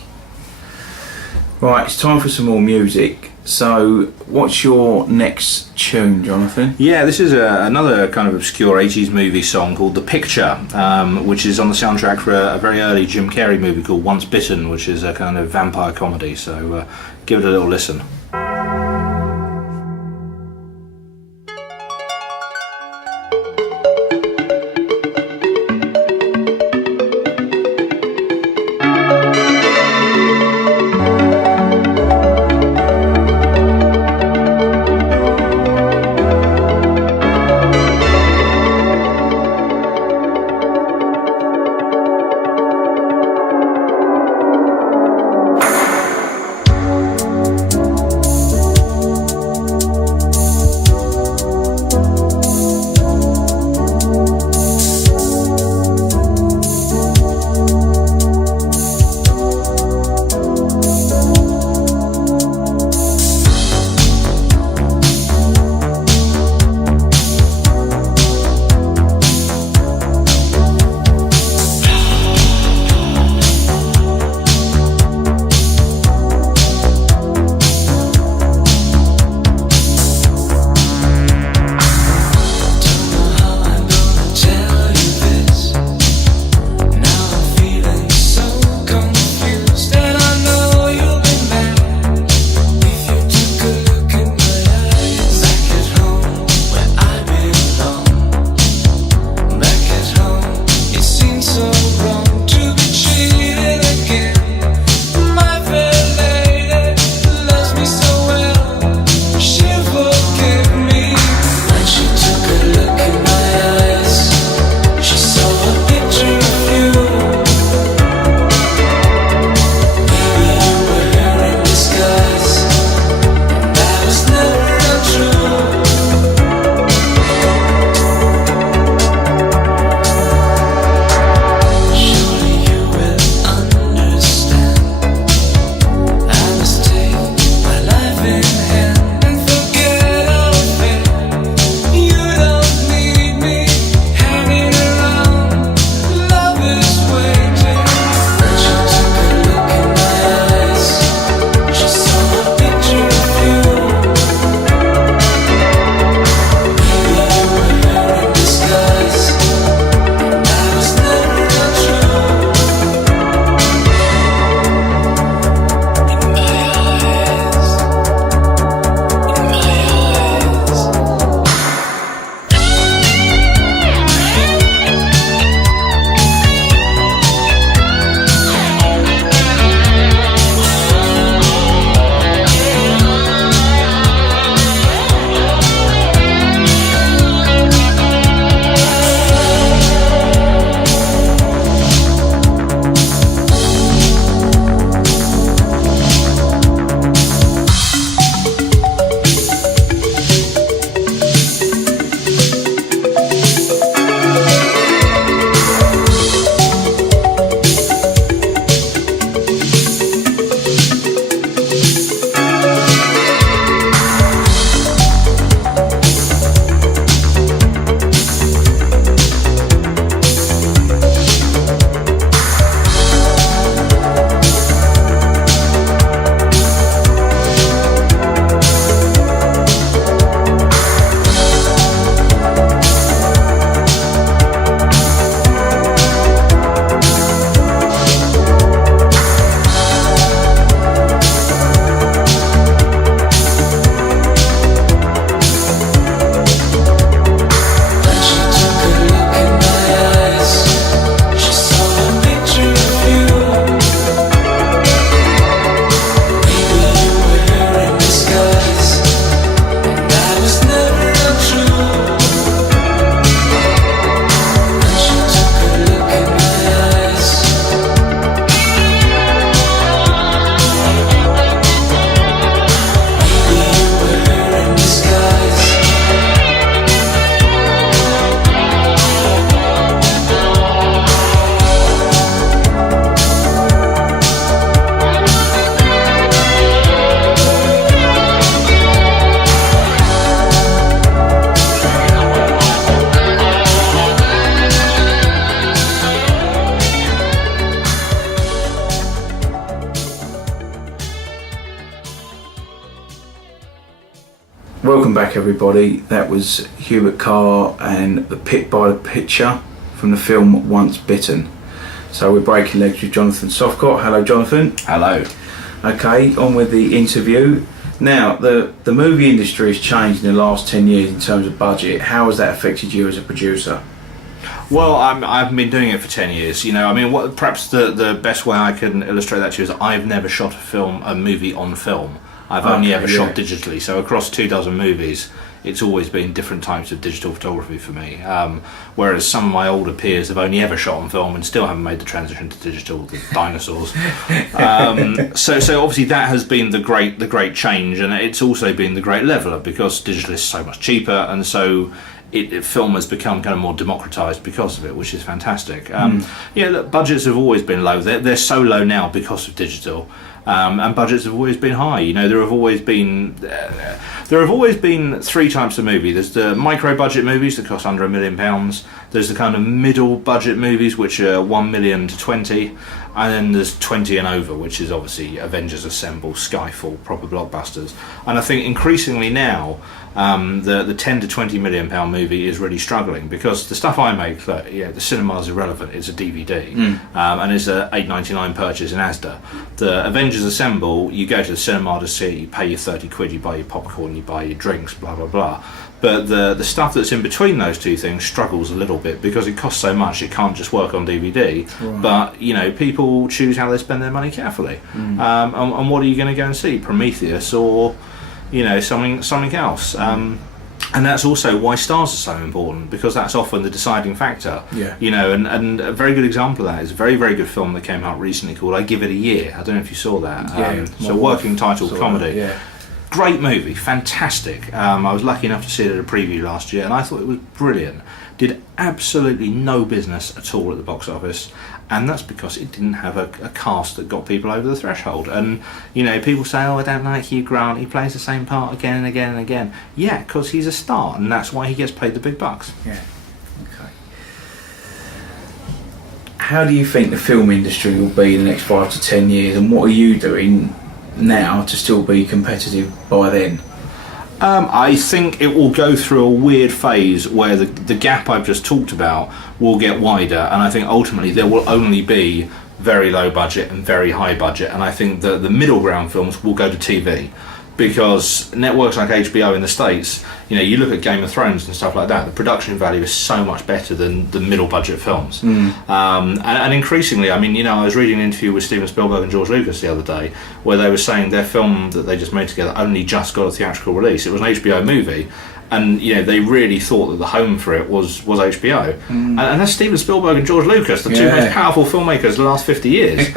Right, it's time for some more music. So, what's your next tune, Jonathan? Yeah, this is another kind of obscure 80s movie song called The Picture, which is on the soundtrack for a very early Jim Carrey movie called Once Bitten, which is a kind of vampire comedy. So, give it a little listen. Welcome back, everybody. That was Hubert Carr and The Pit by the Picture from the film Once Bitten. So we're breaking legs with Jonathan Sothcott. Hello, Jonathan. Hello. Okay, on with the interview. Now, the movie industry has changed in the last 10 years in terms of budget. How has that affected you as a producer? Well, I've been doing it for 10 years. You know, I mean, perhaps the best way I can illustrate that to you is I've never shot a movie on film. I've only ever shot digitally. So across 24 movies, it's always been different types of digital photography for me. Whereas some of my older peers have only ever shot on film and still haven't made the transition to digital, the dinosaurs. So obviously that has been the great change, and it's also been the great leveler because digital is so much cheaper, and so film has become kind of more democratized because of it, which is fantastic. Yeah, look, budgets have always been low. They're so low now because of digital. And budgets have always been high. You know, there have always been three types of movie. There's the micro budget movies that cost under £1 million. There's the kind of middle budget movies which are 1 million to 20, and then there's 20 and over, which is obviously Avengers Assemble, Skyfall, proper blockbusters. And I think increasingly now, the 10 to 20 million pound movie is really struggling because the stuff I make, the cinema's irrelevant. It's a DVD, and it's a £8.99 purchase in Asda. The Avengers Assemble, you go to the cinema to see it, you pay your 30 quid, you buy your popcorn, you buy your drinks, blah blah blah. But the stuff that's in between those two things struggles a little bit because it costs so much. It can't just work on DVD. Right. But you know, people choose how they spend their money carefully. And what are you going to go and see? Prometheus or something else. And that's also why stars are so important, because that's often the deciding factor. Yeah. You know, and a very good example of that is a very, very good film that came out recently called I Give It a Year. I don't know if you saw that. So working title comedy. Yeah. Great movie, fantastic. I was lucky enough to see it at a preview last year and I thought it was brilliant. Did absolutely no business at all at the box office, and that's because it didn't have a cast that got people over the threshold. And you know, people say, oh, I don't like Hugh Grant, he plays the same part again and again and again. Yeah, because he's a star and that's why he gets paid the big bucks. Yeah. Okay. How do you think the film industry will be in the next 5 to 10 years, and what are you doing now to still be competitive by then? I think it will go through a weird phase where the gap I've just talked about will get wider, and I think ultimately there will only be very low budget and very high budget, and I think that the middle ground films will go to TV. Because networks like HBO in the States, you know, you look at Game of Thrones and stuff like that, the production value is so much better than the middle budget films. And increasingly, I mean, you know, I was reading an interview with Steven Spielberg and George Lucas the other day where they were saying their film that they just made together only just got a theatrical release. It was an HBO movie, and you know, they really thought that the home for it was HBO. And that's Steven Spielberg and George Lucas, the two most powerful filmmakers of the last 50 years.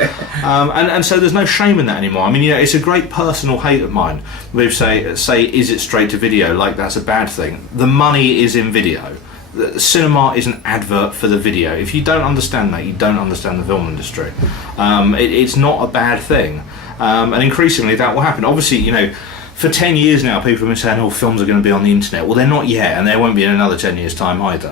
And so there's no shame in that anymore. I mean, you know, it's a great personal hate of mine. They say is it straight to video, like that's a bad thing. The money is in video. The cinema is an advert for the video. If you don't understand that, you don't understand the film industry. It's not a bad thing. And increasingly that will happen. Obviously, you know, for 10 years now, people have been saying, oh, films are going to be on the internet. Well, they're not yet, and they won't be in another 10 years' time either.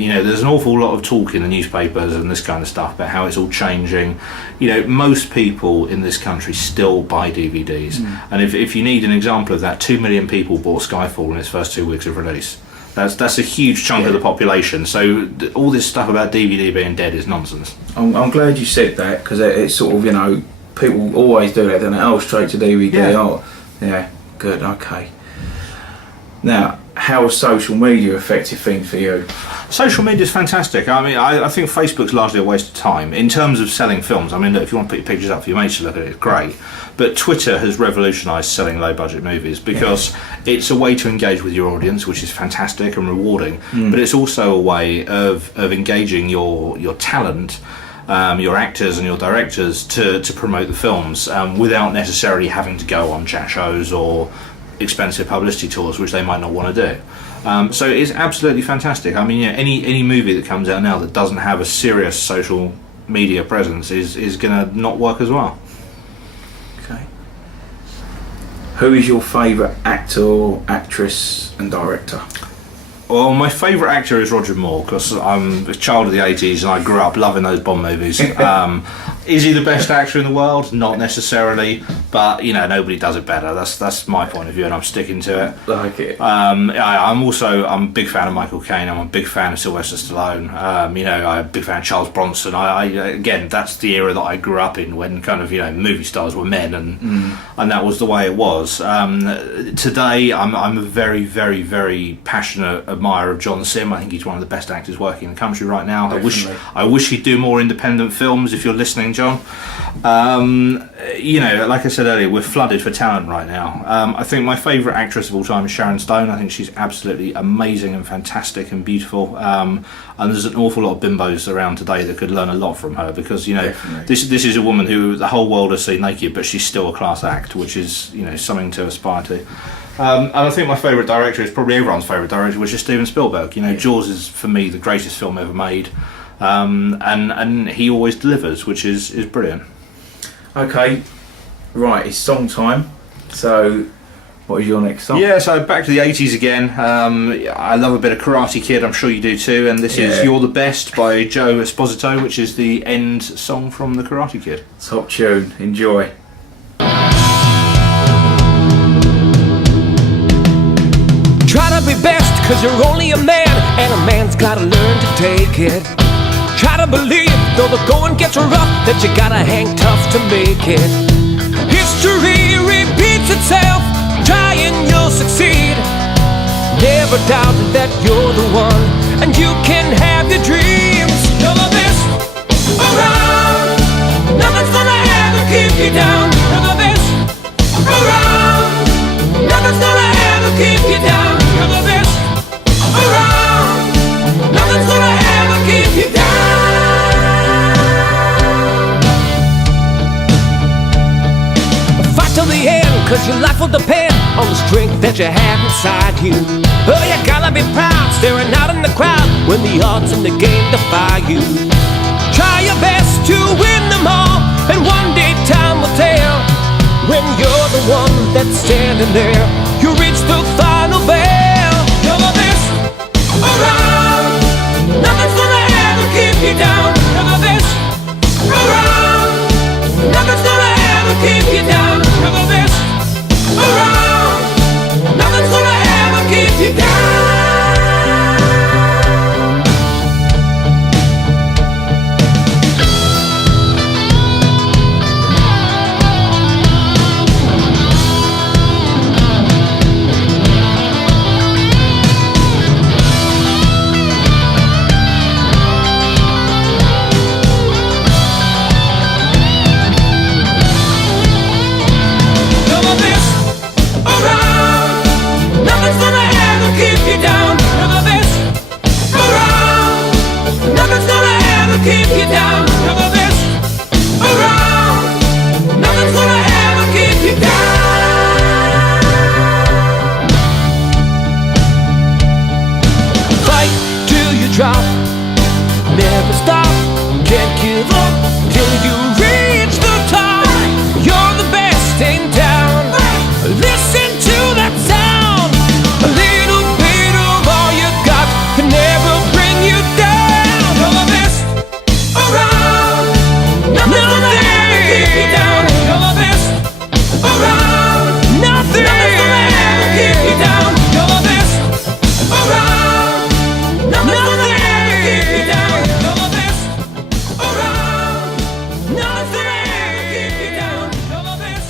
You know, there's an awful lot of talk in the newspapers and this kind of stuff about how it's all changing. You know, most people in this country still buy DVDs. And if you need an example of that, 2 million people bought Skyfall in its first 2 weeks of release. That's a huge chunk of the population. So all this stuff about DVD being dead is nonsense. I'm glad you said that, because it's sort of, you know, people always do that, don't they? Oh, straight to DVD. Yeah. Oh, yeah. Good, okay. Now, how has social media affected things for you? Social media is fantastic. I mean, I think Facebook's largely a waste of time in terms of selling films. I mean, look, if you want to put your pictures up for your mates to look at it, it's great. But Twitter has revolutionised selling low-budget movies because it's a way to engage with your audience, which is fantastic and rewarding. But it's also a way of engaging your talent, your actors and your directors to promote the films without necessarily having to go on chat shows or expensive publicity tours, which they might not want to do. So it's absolutely fantastic. I mean, you know, any movie that comes out now that doesn't have a serious social media presence is going to not work as well. Okay. Who is your favourite actor, actress and director? Well, my favourite actor is Roger Moore, because I'm a child of the 80s and I grew up loving those Bond movies. Is he the best actor in the world? Not necessarily, But nobody does it better. That's my point of view, and I'm sticking to it. Like it. I'm a big fan of Michael Caine. I'm a big fan of Sylvester Stallone. I'm a big fan of Charles Bronson. Again, that's the era that I grew up in, when kind of movie stars were men, and that was the way it was. Today, I'm a very, very, very passionate admirer of John Sim. I think he's one of the best actors working in the country right now. Definitely. I wish he'd do more independent films. If you're listening, John. Like I said earlier, we're flooded for talent right now. I think my favourite actress of all time is Sharon Stone. I think she's absolutely amazing and fantastic and beautiful. And there's an awful lot of bimbos around today that could learn a lot from her, because this is a woman who the whole world has seen naked, but she's still a class act, which is something to aspire to. And I think my favourite director is probably everyone's favourite director, which is Steven Spielberg. Jaws is for me the greatest film ever made, and he always delivers, which is brilliant. Okay, right, it's song time. So, what is your next song? Yeah, so back to the 80s again. I love a bit of Karate Kid, I'm sure you do too, and this is You're the Best by Joe Esposito, which is the end song from the Karate Kid. Top tune, enjoy. Try to be best, cause you're only a man, and a man's gotta learn to take it. Try to believe, though the going gets rough, that you gotta hang tough to make it. History repeats itself, try and you'll succeed. Never doubt that you're the one, and you can have your dreams. You're the best around, nothing's gonna ever keep you down. You're the best around, nothing's gonna ever keep you down. You're the best around, nothing's gonna ever keep you down. Fight till the end, cause your life will depend on the strength that you have inside you. Oh, you gotta be proud, staring out in the crowd when the odds in the game defy you. Try your best to win them all, and one day time will tell. When you're the one that's standing there, you reach the final bell. You're the best around, nothing's gonna ever keep you down. You're the best around, nothing's gonna ever keep you down. You're the best around, nothing's gonna ever keep you down. Keep you down, you're the best around. Nothing's gonna ever keep you down. Fight till you drop, never stop, can't give up till you reach the top. You're the best in town. Listen to that sound. A little bit of all you got can never bring you down. You're the best around, nothing's gonna ever keep you down. You're the best around, nothing's gonna ever keep you down. You're the best around, nothing's gonna ever keep you down. You're the best around, nothing's gonna ever keep you down. You're the best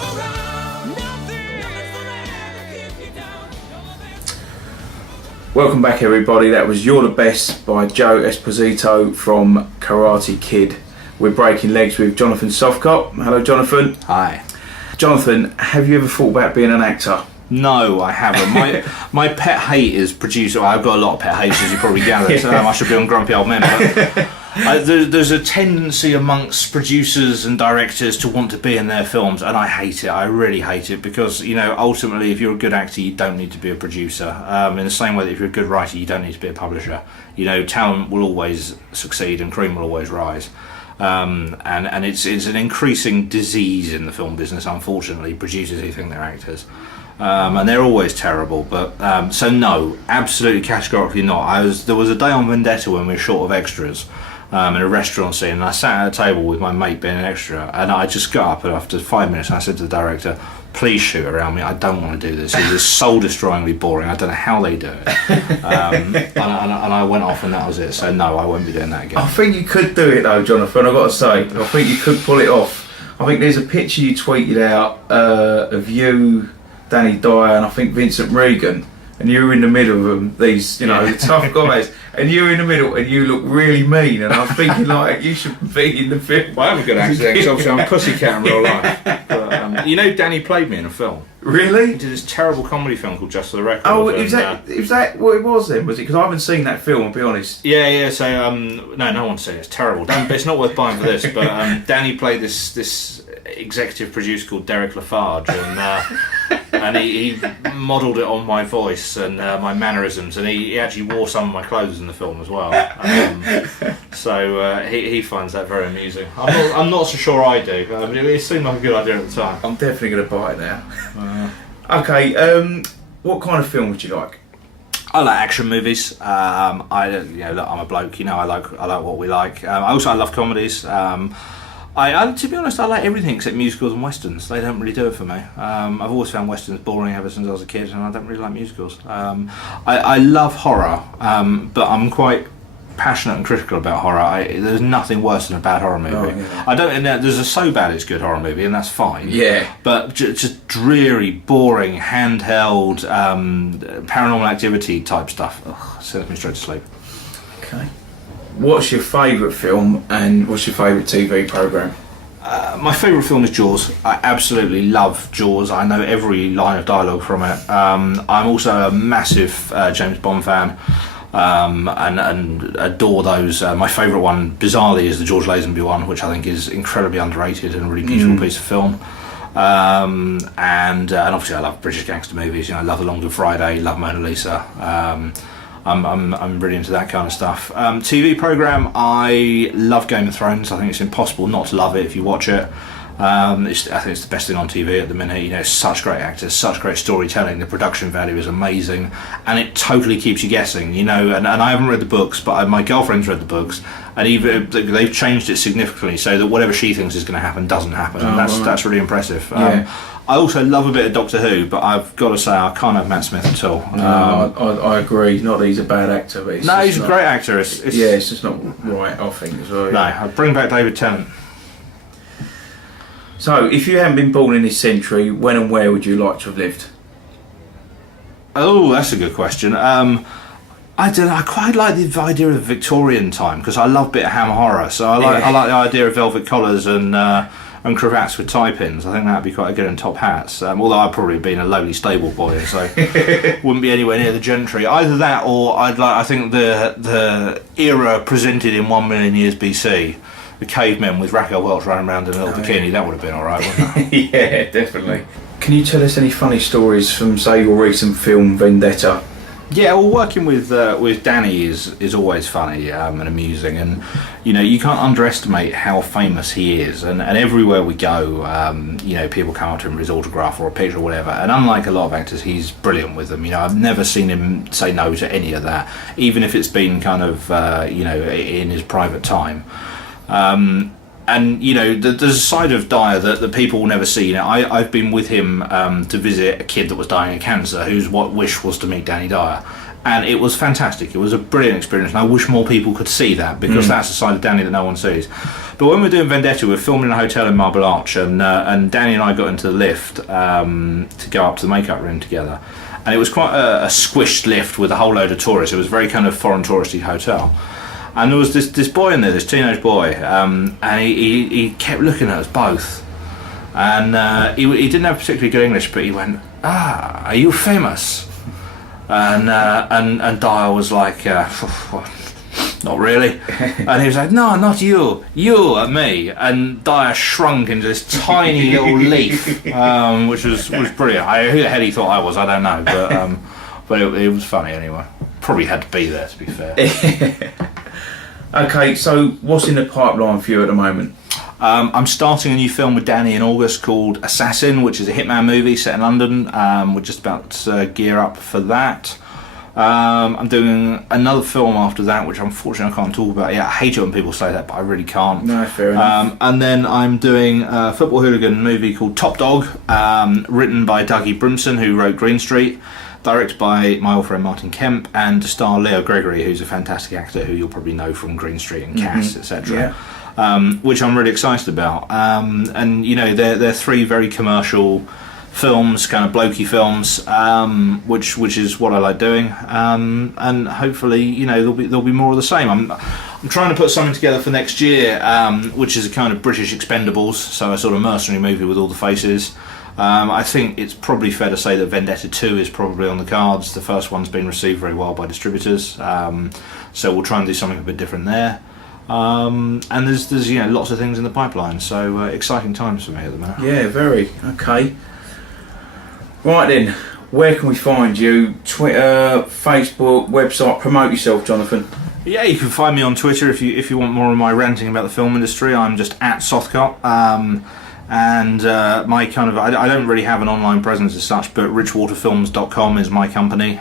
around, nothing's gonna ever keep you down. You're the best. Welcome back, everybody. That was You're the Best by Joe Esposito from Karate Kid. We're breaking legs with Jonathan Sothcott. Hello, Jonathan. Hi. Jonathan, have you ever thought about being an actor? No, I haven't. My pet hate is producer. I've got a lot of pet hates, as you probably gathered. So I should be on Grumpy Old Men. But there's a tendency amongst producers and directors to want to be in their films, and I hate it. I really hate it, because ultimately, if you're a good actor, you don't need to be a producer. In the same way that if you're a good writer, you don't need to be a publisher. Talent will always succeed, and cream will always rise. And it's an increasing disease in the film business, unfortunately, producers who think they're actors. And they're always terrible, but so no, absolutely categorically not. There was a day on Vendetta when we were short of extras, in a restaurant scene, and I sat at a table with my mate being an extra, and I just got up and after 5 minutes I said to the director, please shoot around me, I don't want to do this, it is soul destroyingly boring, I don't know how they do it. And I went off and that was it, so no, I won't be doing that again. I think you could do it though, Jonathan, I've got to say. I think you could pull it off. I think there's a picture you tweeted out of you, Danny Dyer, and I think Vincent Regan, and you were in the middle of them, these, you know, tough guys, and you were in the middle and you look really mean, and I was thinking like, you should be in the film. Well, I have a good accent, because obviously I'm a pussycat in real life. But, you know, Danny played me in a film. Really? He did this terrible comedy film called Just for the Record. Oh, is that what it was then? Was it? Because I haven't seen that film, I'll be honest. Yeah, so, no one's seen it, it's terrible. It's not worth buying for this, but Danny played this executive producer called Derek Lafarge, and he modelled it on my voice and my mannerisms, and he actually wore some of my clothes in the film as well. So he finds that very amusing. I'm not so sure I do. It seemed like a good idea at the time. I'm definitely going to buy it now. Okay, what kind of film would you like? I like action movies. Look, I'm a bloke. I like what we like. I love comedies. I to be honest, I like everything except musicals and westerns. They don't really do it for me. I've always found westerns boring ever since I was a kid, and I don't really like musicals. I love horror, but I'm quite passionate and critical about horror. There's nothing worse than a bad horror movie. Oh, yeah. I don't. There's a so bad it's good horror movie, and that's fine. Yeah. But just dreary, boring, handheld, paranormal activity type stuff. Ugh, sends me straight to sleep. Okay. What's your favourite film and what's your favourite TV programme? My favourite film is Jaws. I absolutely love Jaws. I know every line of dialogue from it. I'm also a massive James Bond fan, and adore those. My favourite one, bizarrely, is the George Lazenby one, which I think is incredibly underrated and a really beautiful piece of film. And obviously I love British gangster movies. I love The Long Good Friday, love Mona Lisa. I'm really into that kind of stuff. TV programme, I love Game of Thrones. I think it's impossible not to love it if you watch it. I think it's the best thing on TV at the minute. Such great actors, such great storytelling. The production value is amazing, and it totally keeps you guessing. And I haven't read the books, but my girlfriend's read the books, and even they've changed it significantly so that whatever she thinks is going to happen doesn't happen, and that's really impressive. Yeah. I also love a bit of Doctor Who, but I've got to say I can't have Matt Smith at all. No, I agree. Not that he's a bad actor, but he's a great actor. It's just not right, I think, as well. No, I'd bring back David Tennant. So, if you hadn't been born in this century, when and where would you like to have lived? Oh, that's a good question. I don't know. I quite like the idea of Victorian time because I love a bit of ham horror. So I like the idea of velvet collars and cravats with tie pins. I think that'd be quite good, and top hats. Although I'd probably been a lowly stable boy, so wouldn't be anywhere near the gentry. Either that, or I think the era presented in 1 million years BC, the cavemen with Raquel Welch running around in a little bikini. That would have been all right, wouldn't it? Yeah, definitely. Can you tell us any funny stories from, say, your recent film Vendetta? Yeah, well, working with Danny is always funny and amusing, and you can't underestimate how famous he is. And everywhere we go, people come up to him for his autograph or a picture or whatever. And unlike a lot of actors, he's brilliant with them. I've never seen him say no to any of that, even if it's been kind of in his private time. And there's a side of Dyer that people will never see. I've been with him to visit a kid that was dying of cancer, whose wish was to meet Danny Dyer, and it was fantastic. It was a brilliant experience, and I wish more people could see that, because that's a side of Danny that no one sees. But when we're doing Vendetta, we're filming in a hotel in Marble Arch, and Danny and I got into the lift to go up to the makeup room together, and it was quite a squished lift with a whole load of tourists. It was a very kind of foreign touristy hotel. And there was this boy in there, this teenage boy, and he kept looking at us both. And he didn't have particularly good English, but he went, "Are you famous?" And Dyer was like, "Not really." And he was like, "No, not you. You at me." And Dyer shrunk into this tiny little leaf, which was brilliant. Who the hell he thought I was, I don't know, but it was funny anyway. Probably had to be there, to be fair. Okay, so what's in the pipeline for you at the moment? I'm starting a new film with Danny in August called Assassin, which is a hitman movie set in London. We're just about to gear up for that. I'm doing another film after that, which unfortunately I can't talk about yet. I hate it when people say that, but I really can't. No, fair enough. And then I'm doing a football hooligan movie called Top Dog, written by Dougie Brimson, who wrote Green Street, directed by my old friend Martin Kemp, and to star Leo Gregory, who's a fantastic actor who you'll probably know from Green Street and Cass, etc. Which I'm really excited about. And you know, they're three very commercial films, kind of blokey films, which is what I like doing, and hopefully, you know, there'll be more of the same. I'm trying to put something together for next year, which is a kind of British Expendables, so a sort of mercenary movie with all the faces. I think it's probably fair to say that Vendetta 2 is probably on the cards. The first one's been received very well by distributors, so we'll try and do something a bit different there. And there's you know, lots of things in the pipeline, so exciting times for me at the minute. Yeah, very. Okay. Right then, where can we find you? Twitter, Facebook, website. Promote yourself, Jonathan. Yeah, you can find me on Twitter if you want more of my ranting about the film industry. I'm just at Sothcott, and my kind of I don't really have an online presence as such, but richwaterfilms.com is my company.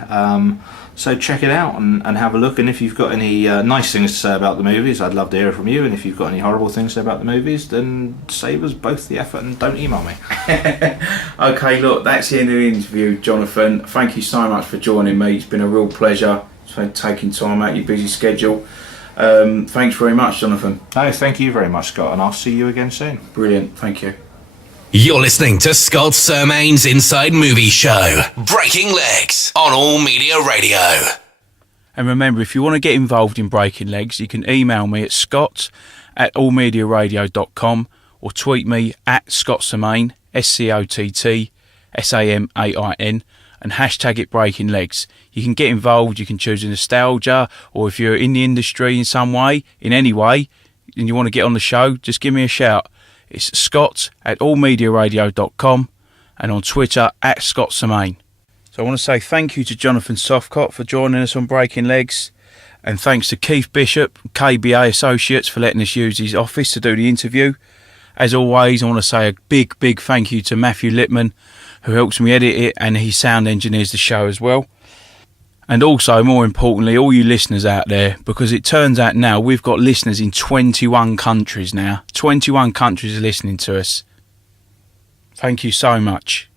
So check it out and have a look. And if you've got any nice things to say about the movies, I'd love to hear from you. And if you've got any horrible things to say about the movies, then save us both the effort and don't email me. Okay, look, that's the end of the interview, Jonathan. Thank you so much for joining me. It's been a real pleasure for taking time out of your busy schedule. Thanks very much, Jonathan. No, thank you very much, Scott, and I'll see you again soon. Brilliant, thank you. You're listening to Scott Sermain's Inside Movie Show, Breaking Legs on All Media Radio. And remember, if you want to get involved in Breaking Legs, you can email me at scott@allmediaradio.com or tweet me at Scott Sermain, SCOTTSAMAIN, and hashtag it Breaking Legs. You can get involved, you can choose a nostalgia, or if you're in the industry in some way, in any way, and you want to get on the show, just give me a shout. It's scott@allmediaradio.com and on Twitter at Scott Sermain. So I want to say thank you to Jonathan Sothcott for joining us on Breaking Legs, and thanks to Keith Bishop, KBA Associates, for letting us use his office to do the interview. As always, I want to say a big thank you to Matthew Lippman, who helps me edit it, and he sound engineers the show as well. And also, more importantly, all you listeners out there, because it turns out now we've got listeners in 21 countries now. 21 countries are listening to us. Thank you so much.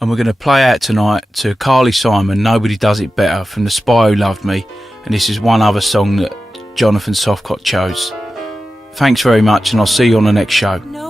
And we're going to play out tonight to Carly Simon, Nobody Does It Better, from The Spy Who Loved Me. And this is one other song that Jonathan Sothcott chose. Thanks very much, and I'll see you on the next show. No